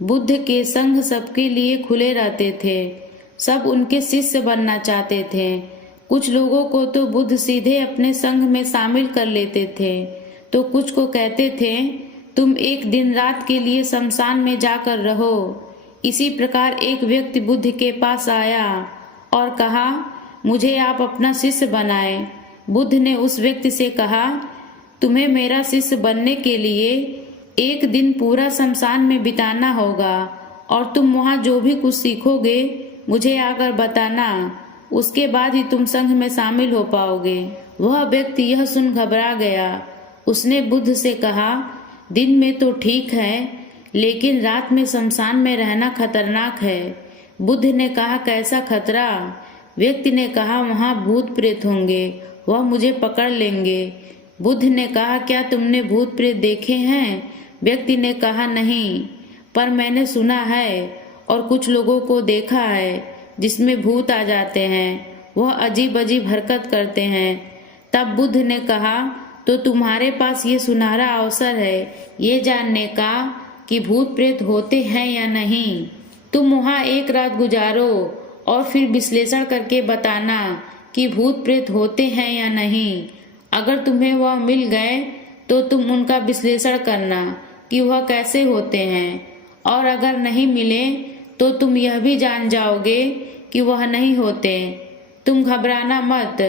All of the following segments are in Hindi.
बुद्ध के संघ सबके लिए खुले रहते थे। सब उनके शिष्य बनना चाहते थे। कुछ लोगों को तो बुद्ध सीधे अपने संघ में शामिल कर लेते थे, तो कुछ को कहते थे तुम एक दिन रात के लिए शमशान में जाकर रहो। इसी प्रकार एक व्यक्ति बुद्ध के पास आया और कहा, मुझे आप अपना शिष्य बनाएं। बुद्ध ने उस व्यक्ति से कहा, तुम्हें मेरा शिष्य बनने के लिए एक दिन पूरा शमशान में बिताना होगा और तुम वहाँ जो भी कुछ सीखोगे मुझे आकर बताना। उसके बाद ही तुम संघ में शामिल हो पाओगे। वह व्यक्ति यह सुन घबरा गया। उसने बुद्ध से कहा, दिन में तो ठीक है, लेकिन रात में शमशान में रहना खतरनाक है। बुद्ध ने कहा, कैसा खतरा? व्यक्ति ने कहा, वहाँ भूत प्रेत होंगे, वह मुझे पकड़ लेंगे। बुद्ध ने कहा, क्या तुमने भूत प्रेत देखे हैं? व्यक्ति ने कहा, नहीं, पर मैंने सुना है और कुछ लोगों को देखा है जिसमें भूत आ जाते हैं, वह अजीब अजीब हरकत करते हैं। तब बुद्ध ने कहा, तो तुम्हारे पास ये सुनहरा अवसर है ये जानने का कि भूत प्रेत होते हैं या नहीं। तुम वहाँ एक रात गुजारो और फिर विश्लेषण करके बताना कि भूत प्रेत होते हैं या नहीं। अगर तुम्हें वह मिल गए तो तुम उनका विश्लेषण करना कि वह कैसे होते हैं, और अगर नहीं मिले तो तुम यह भी जान जाओगे कि वह नहीं होते। तुम घबराना मत,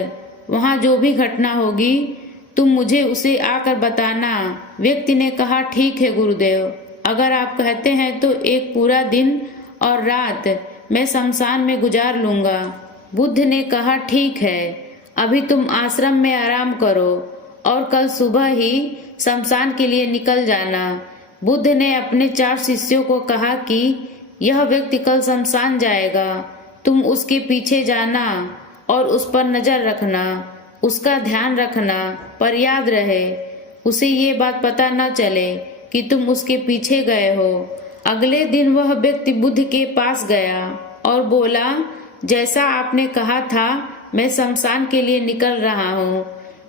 वहाँ जो भी घटना होगी तुम मुझे उसे आकर बताना। व्यक्ति ने कहा, ठीक है गुरुदेव, अगर आप कहते हैं तो एक पूरा दिन और रात मैं शमशान में गुजार लूंगा। बुद्ध ने कहा, ठीक है, अभी तुम आश्रम में आराम करो और कल सुबह ही शमशान के लिए निकल जाना। बुद्ध ने अपने 4 शिष्यों को कहा कि यह व्यक्ति कल शमशान जाएगा, तुम उसके पीछे जाना और उस पर नजर रखना, उसका ध्यान रखना, पर याद रहे उसे ये बात पता न चले कि तुम उसके पीछे गए हो। अगले दिन वह व्यक्ति बुद्ध के पास गया और बोला, जैसा आपने कहा था मैं शमशान के लिए निकल रहा हूँ।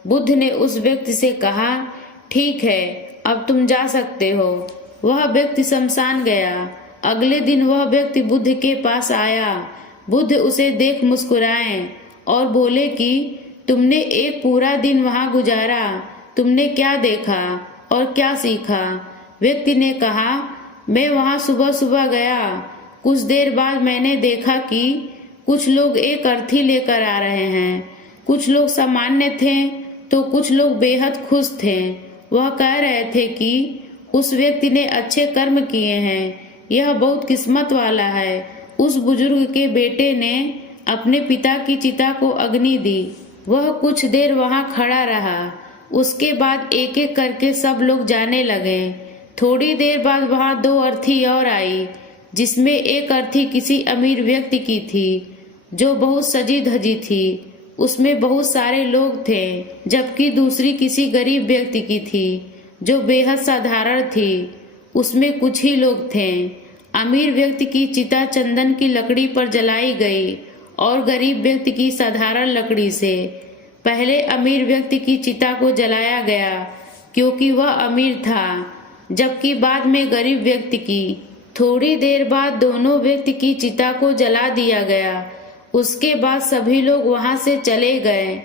बुद्ध ने उस व्यक्ति से कहा, ठीक है, अब तुम जा सकते हो। वह व्यक्ति शमशान गया। अगले दिन वह व्यक्ति बुद्ध के पास आया। बुद्ध उसे देख मुस्कुराए और बोले कि तुमने एक पूरा दिन वहाँ गुजारा, तुमने क्या देखा और क्या सीखा? व्यक्ति ने कहा, मैं वहाँ सुबह सुबह गया। कुछ देर बाद मैंने देखा कि कुछ लोग एक अर्थी लेकर आ रहे हैं। कुछ लोग सामान्य थे तो कुछ लोग बेहद खुश थे। वह कह रहे थे कि उस व्यक्ति ने अच्छे कर्म किए हैं, यह बहुत किस्मत वाला है। उस बुजुर्ग के बेटे ने अपने पिता की चिता को अग्नि दी। वह कुछ देर वहां खड़ा रहा। उसके बाद एक एक करके सब लोग जाने लगे। थोड़ी देर बाद वहां 2 अर्थी और आई, जिसमें एक अर्थी किसी अमीर व्यक्ति की थी जो बहुत सजी धजी थी। उसमें बहुत सारे लोग थे, जबकि दूसरी किसी गरीब व्यक्ति की थी जो बेहद साधारण थी। उसमें कुछ ही लोग थे। अमीर व्यक्ति की चिता चंदन की लकड़ी पर जलाई गई और गरीब व्यक्ति की साधारण लकड़ी से। पहले अमीर व्यक्ति की चिता को जलाया गया क्योंकि वह अमीर था, जबकि बाद में गरीब व्यक्ति की। थोड़ी देर बाद दोनों व्यक्ति की चिता को जला दिया गया। उसके बाद सभी लोग वहां से चले गए,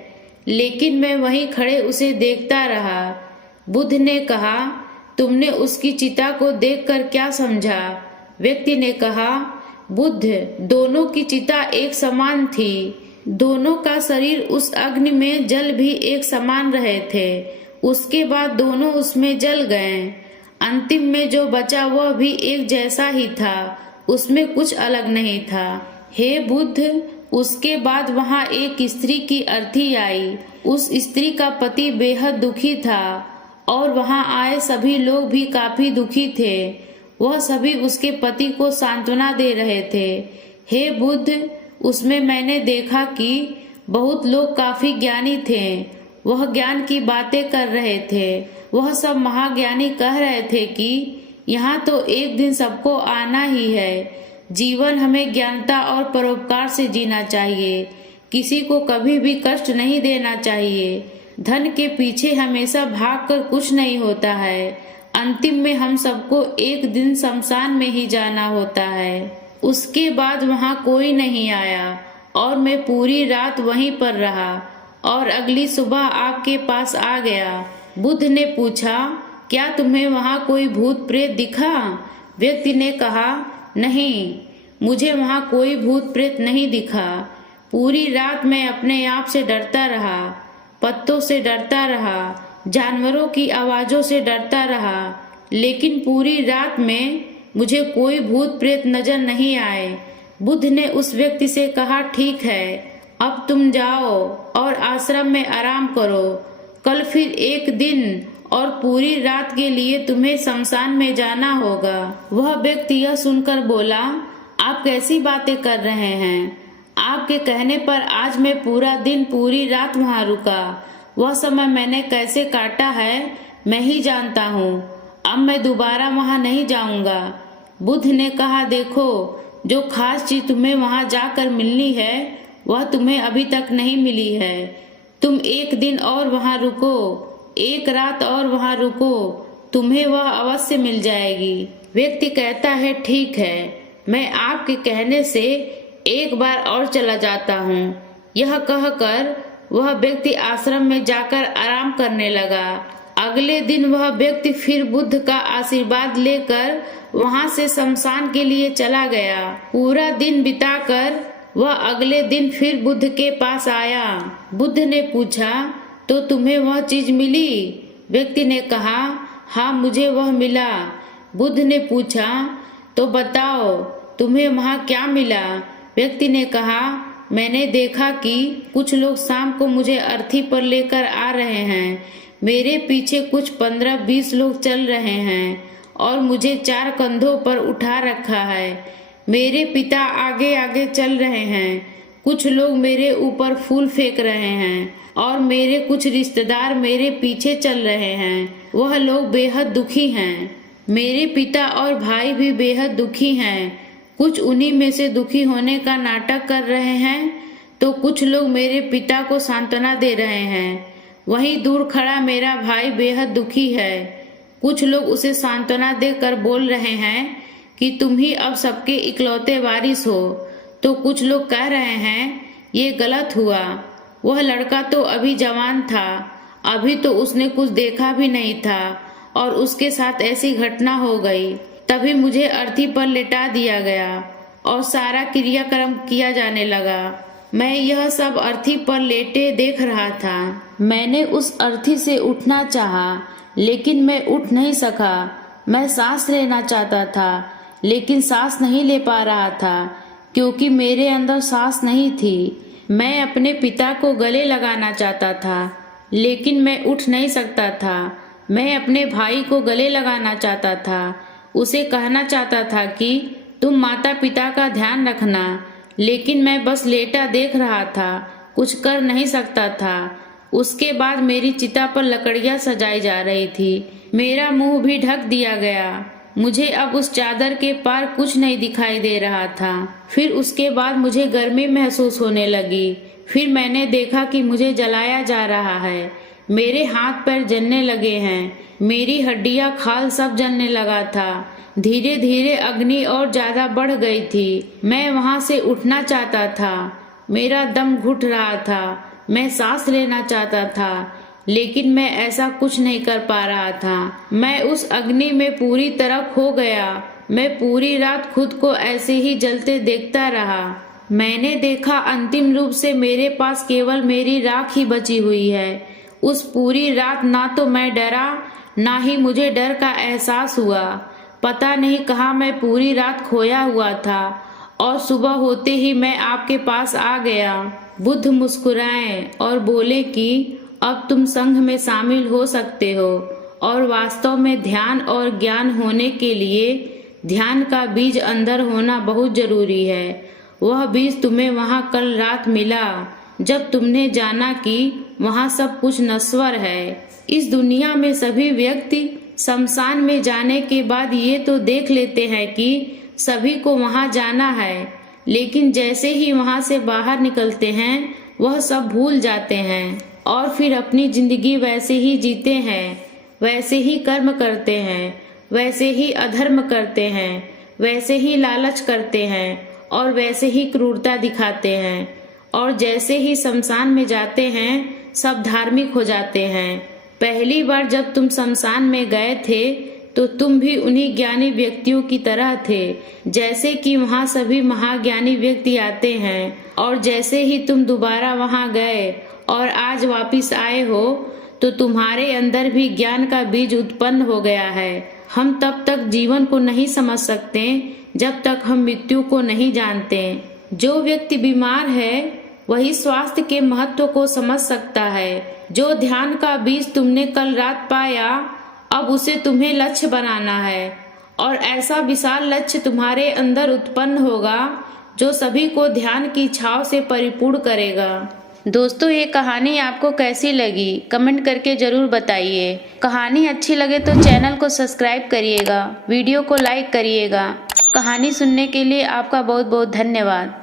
लेकिन मैं वहीं खड़े उसे देखता रहा। बुद्ध ने कहा, तुमने उसकी चिता को देखकर क्या समझा? व्यक्ति ने कहा, बुद्ध, दोनों की चिता एक समान थी। दोनों का शरीर उस अग्नि में जल भी एक समान रहे थे। उसके बाद दोनों उसमें जल गए। अंतिम में जो बचा वह भी एक जैसा ही था, उसमें कुछ अलग नहीं था। हे बुद्ध, उसके बाद वहां एक स्त्री की अर्थी आई। उस स्त्री का पति बेहद दुखी था और वहां आए सभी लोग भी काफी दुखी थे। वह सभी उसके पति को सांत्वना दे रहे थे। हे बुद्ध, उसमें मैंने देखा कि बहुत लोग काफी ज्ञानी थे। वह ज्ञान की बातें कर रहे थे। वह सब महाज्ञानी कह रहे थे कि यहाँ तो एक दिन सबको आना ही है। जीवन हमें ज्ञानता और परोपकार से जीना चाहिए। किसी को कभी भी कष्ट नहीं देना चाहिए। धन के पीछे हमेशा भागकर कुछ नहीं होता है। अंतिम में हम सबको एक दिन शमशान में ही जाना होता है। उसके बाद वहाँ कोई नहीं आया और मैं पूरी रात वहीं पर रहा और अगली सुबह आपके पास आ गया। बुद्ध ने पूछा, क्या तुम्हें वहाँ कोई भूत प्रेत दिखा? व्यक्ति ने कहा, नहीं, मुझे वहाँ कोई भूत प्रेत नहीं दिखा। पूरी रात मैं अपने आप से डरता रहा, पत्तों से डरता रहा, जानवरों की आवाज़ों से डरता रहा, लेकिन पूरी रात में मुझे कोई भूत प्रेत नजर नहीं आए। बुद्ध ने उस व्यक्ति से कहा, ठीक है, अब तुम जाओ और आश्रम में आराम करो। कल फिर एक दिन और पूरी रात के लिए तुम्हें शमशान में जाना होगा। वह व्यक्ति यह सुनकर बोला, आप कैसी बातें कर रहे हैं? आपके कहने पर आज मैं पूरा दिन पूरी रात वहाँ रुका। वह समय मैंने कैसे काटा है मैं ही जानता हूँ। अब मैं दोबारा वहाँ नहीं जाऊँगा। बुद्ध ने कहा, देखो, जो खास चीज तुम्हें वहाँ जाकर मिलनी है वह तुम्हें अभी तक नहीं मिली है। तुम एक दिन और वहाँ रुको, एक रात और वहाँ रुको, तुम्हें वह अवश्य मिल जाएगी। व्यक्ति कहता है, ठीक है, मैं आपके कहने से एक बार और चला जाता हूँ। यह कहकर वह व्यक्ति आश्रम में जाकर आराम करने लगा। अगले दिन वह व्यक्ति फिर बुद्ध का आशीर्वाद लेकर वहां से शमशान के लिए चला गया। पूरा दिन बिताकर वह अगले दिन फिर बुद्ध के पास आया। बुद्ध ने पूछा, तो तुम्हें वह चीज मिली? व्यक्ति ने कहा, हाँ, मुझे वह मिला। बुद्ध ने पूछा, तो बताओ तुम्हें वहाँ क्या मिला? व्यक्ति ने कहा, मैंने देखा कि कुछ लोग शाम को मुझे अर्थी पर लेकर आ रहे हैं। मेरे पीछे कुछ 15-20 लोग चल रहे हैं और मुझे 4 कंधों पर उठा रखा है। मेरे पिता आगे आगे चल रहे हैं। कुछ लोग मेरे ऊपर फूल फेंक रहे हैं और मेरे कुछ रिश्तेदार मेरे पीछे चल रहे हैं। वह लोग बेहद दुखी हैं। मेरे पिता और भाई भी बेहद दुखी हैं। कुछ उन्हीं में से दुखी होने का नाटक कर रहे हैं तो कुछ लोग मेरे पिता को सांत्वना दे रहे हैं। वहीं दूर खड़ा मेरा भाई बेहद दुखी है। कुछ लोग उसे सांत्वना देकर बोल रहे हैं कि तुम ही अब सबके इकलौते वारिस हो, तो कुछ लोग कह रहे हैं ये गलत हुआ। वह लड़का तो अभी जवान था, अभी तो उसने कुछ देखा भी नहीं था और उसके साथ ऐसी घटना हो गई। तभी मुझे अर्थी पर लेटा दिया गया और सारा क्रियाक्रम किया जाने लगा। मैं यह सब अर्थी पर लेटे देख रहा था। मैंने उस अर्थी से उठना चाहा, लेकिन मैं उठ नहीं सका। मैं सांस लेना चाहता था, लेकिन सांस नहीं ले पा रहा था क्योंकि मेरे अंदर सांस नहीं थी। मैं अपने पिता को गले लगाना चाहता था, लेकिन मैं उठ नहीं सकता था। मैं अपने भाई को गले लगाना चाहता था, उसे कहना चाहता था कि तुम माता पिता का ध्यान रखना, लेकिन मैं बस लेटा देख रहा था, कुछ कर नहीं सकता था। उसके बाद मेरी चिता पर लकड़ियां सजाई जा रही थी। मेरा मुंह भी ढक दिया गया। मुझे अब उस चादर के पार कुछ नहीं दिखाई दे रहा था। फिर उसके बाद मुझे गर्मी महसूस होने लगी। फिर मैंने देखा कि मुझे जलाया जा रहा है। मेरे हाथ पैर जलने लगे हैं। मेरी हड्डियां, खाल सब जलने लगा था। धीरे धीरे अग्नि और ज्यादा बढ़ गई थी। मैं वहां से उठना चाहता था। मेरा दम घुट रहा था। मैं सांस लेना चाहता था, लेकिन मैं ऐसा कुछ नहीं कर पा रहा था। मैं उस अग्नि में पूरी तरह खो गया। मैं पूरी रात खुद को ऐसे ही जलते देखता रहा। मैंने देखा अंतिम रूप से मेरे पास केवल मेरी राख ही बची हुई है। उस पूरी रात ना तो मैं डरा, ना ही मुझे डर का एहसास हुआ। पता नहीं कहाँ मैं पूरी रात खोया हुआ था और सुबह होते ही मैं आपके पास आ गया। बुद्ध मुस्कुराए और बोले कि अब तुम संघ में शामिल हो सकते हो और वास्तव में ध्यान और ज्ञान होने के लिए ध्यान का बीज अंदर होना बहुत जरूरी है। वह बीज तुम्हें वहाँ कल रात मिला, जब तुमने जाना कि वहाँ सब कुछ नश्वर है। इस दुनिया में सभी व्यक्ति शमशान में जाने के बाद ये तो देख लेते हैं कि सभी को वहाँ जाना है, लेकिन जैसे ही वहाँ से बाहर निकलते हैं वह सब भूल जाते हैं और फिर अपनी जिंदगी वैसे ही जीते हैं। वैसे ही कर्म करते हैं, वैसे ही अधर्म करते हैं, वैसे ही लालच करते हैं और वैसे ही क्रूरता दिखाते हैं। और जैसे ही शमशान में जाते हैं सब धार्मिक हो जाते हैं। पहली बार जब तुम शमशान में गए थे तो तुम भी उन्हीं ज्ञानी व्यक्तियों की तरह थे, जैसे कि वहाँ सभी महाज्ञानी व्यक्ति आते हैं। और जैसे ही तुम दोबारा वहाँ गए और आज वापिस आए हो तो तुम्हारे अंदर भी ज्ञान का बीज उत्पन्न हो गया है। हम तब तक जीवन को नहीं समझ सकते जब तक हम मृत्यु को नहीं जानते। जो व्यक्ति बीमार है वही स्वास्थ्य के महत्व को समझ सकता है। जो ध्यान का बीज तुमने कल रात पाया, अब उसे तुम्हें लक्ष्य बनाना है और ऐसा विशाल लक्ष्य तुम्हारे अंदर उत्पन्न होगा जो सभी को ध्यान की छाव से परिपूर्ण करेगा। दोस्तों, ये कहानी आपको कैसी लगी कमेंट करके जरूर बताइए। कहानी अच्छी लगे तो चैनल को सब्सक्राइब करिएगा, वीडियो को लाइक करिएगा। कहानी सुनने के लिए आपका बहुत बहुत धन्यवाद।